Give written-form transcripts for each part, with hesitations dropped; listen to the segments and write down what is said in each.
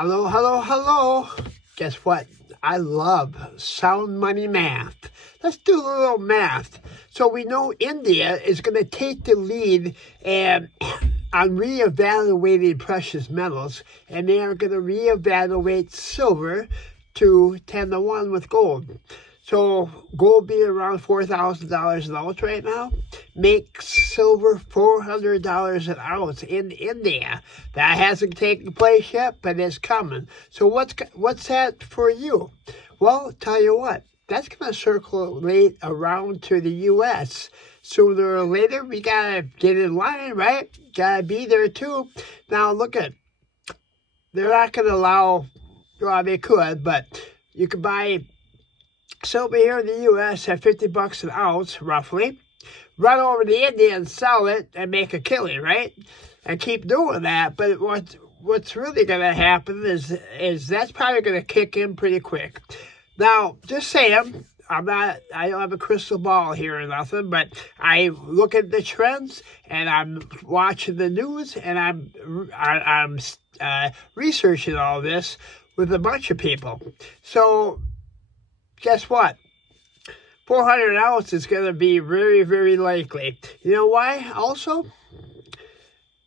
Hello, hello, hello. Guess what? I love sound money math. Let's do a little math. So we know India is going to take the lead on reevaluating precious metals, and they are going to reevaluate silver to 10 to 1 with gold. So gold being around $4,000 an ounce right now makes silver $400 an ounce in India. That hasn't taken place yet, but it's coming. So what's that for you? Well, tell you what, that's going to circulate around to the U.S. Sooner or later, we got to get in line, right? Got to be there too. Now look at, they're not going to allow, well, they could, but you could buy silver here in the U.S. at $50 an ounce, roughly. Run over to India and sell it and make a killing, right? And keep doing that. But what's really going to happen is that's probably going to kick in pretty quick. Now, just saying, I don't have a crystal ball here or nothing, but I look at the trends and I'm watching the news and I'm researching all this with a bunch of people. So guess what? 400 ounce is going to be very, very likely. You know why also?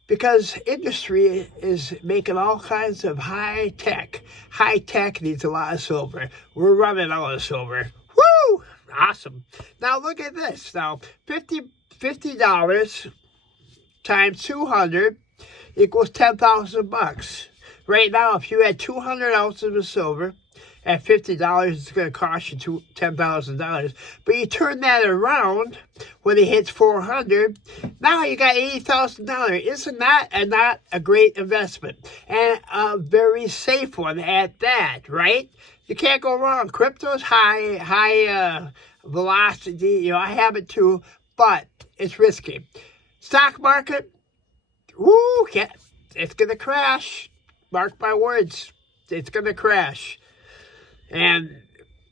Because industry is making all kinds of high tech. High tech needs a lot of silver. We're running out of silver. Woo! Awesome. Now look at this. Now, $50 times 200 equals $10,000. Right now, if you had 200 ounces of silver, at $50, it's going to cost you $10,000. But you turn that around when it hits 400, now you got $80,000. Isn't that not a great investment? And a very safe one at that, right? You can't go wrong. Crypto's high velocity. You know, I have it too, but it's risky. Stock market, woo, it's going to crash. Mark my words, it's going to crash. And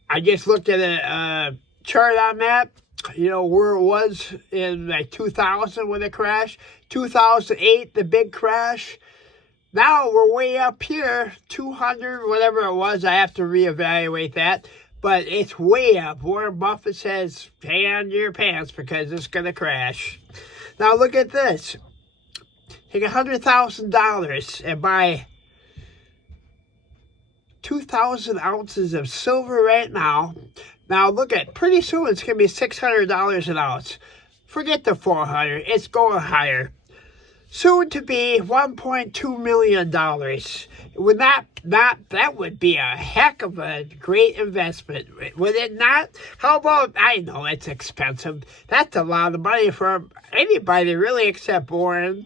I just looked at a chart on that, you know, where it was in like 2000 when it crashed, 2008, the big crash. Now we're way up here, 200, whatever it was. I have to reevaluate that. But it's way up. Warren Buffett says, hang on to your pants because it's going to crash. Now look at this. Take $100,000 and buy 2,000 ounces of silver right now. Now look at, pretty soon it's going to be $600 an ounce. Forget the 400, it's going higher. Soon to be $1.2 million. That would be a heck of a great investment, would it not? How about, I know it's expensive. That's a lot of money for anybody really except Warren.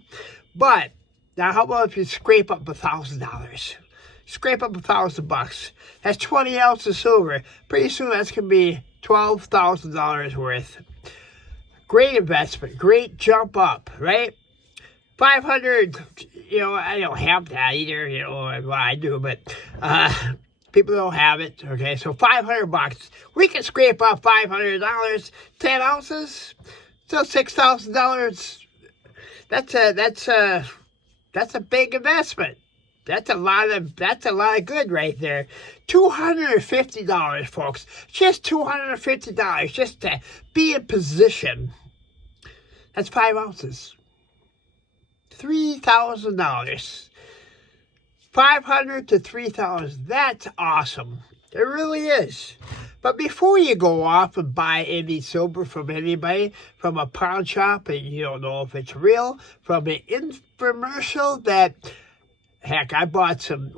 But now how about if you scrape up $1,000? Scrape up $1,000. That's 20 ounces of silver. Pretty soon that's going to be $12,000 worth. Great investment. Great jump up, right? 500, you know, I don't have that either, you know, well, I do, but people don't have it, okay? So $500. We can scrape up $500, 10 ounces, so $6,000. That's a big investment. That's a lot of good right there. $250, folks. Just $250 just to be in position. That's 5 ounces. $3,000. 500 to 3,000. That's awesome. It really is. But before you go off and buy any silver from anybody, from a pawn shop, and you don't know if it's real, from an infomercial that, heck, I bought some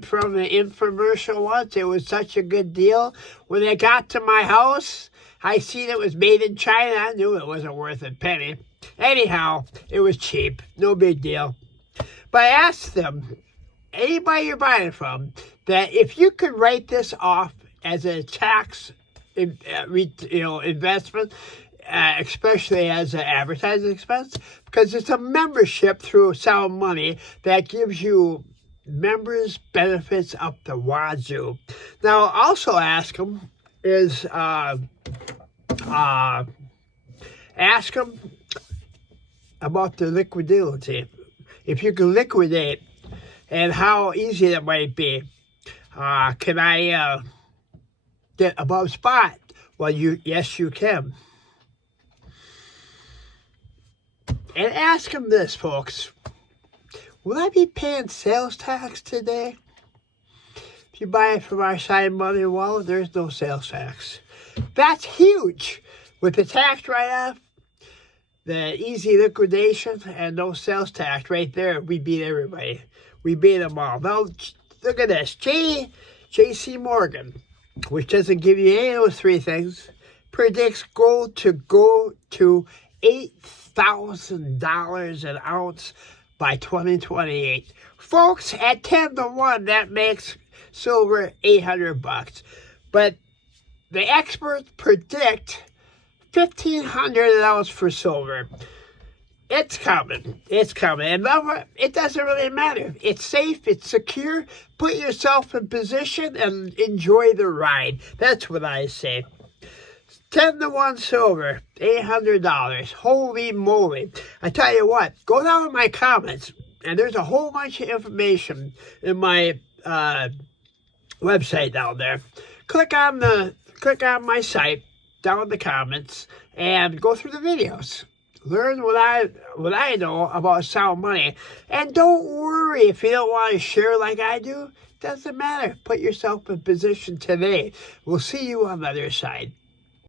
from an infomercial once. It was such a good deal. When it got to my house, I seen it was made in China. I knew it wasn't worth a penny. Anyhow, it was cheap. No big deal. But I asked them, anybody you're buying it from, that if you could write this off as a tax investment, especially as an advertising expense, because it's a membership through Sound Money that gives you members benefits up the wazoo. Now, also ask them ask them about the liquidity. If you can liquidate and how easy that might be. Can I get above spot? Well, yes, you can. And ask them this, folks. Will I be paying sales tax today? If you buy it from our side money wallet, there's no sales tax. That's huge. With the tax write-off, the easy liquidation, and no sales tax right there, we beat everybody. We beat them all. Now, look at this. J.C. Morgan, which doesn't give you any of those three things, predicts gold to go to $8,000 an ounce by 2028. Folks, at 10 to 1, that makes silver $800. But the experts predict $1,500 an ounce for silver. It's coming. It's coming. And it doesn't really matter. It's safe. It's secure. Put yourself in position and enjoy the ride. That's what I say. 10 to 1 silver, $800. Holy moly. I tell you what, go down in my comments, and there's a whole bunch of information in my website down there. Click on my site down in the comments and go through the videos. Learn what I know about sound money. And don't worry if you don't want to share like I do. Doesn't matter. Put yourself in position today. We'll see you on the other side.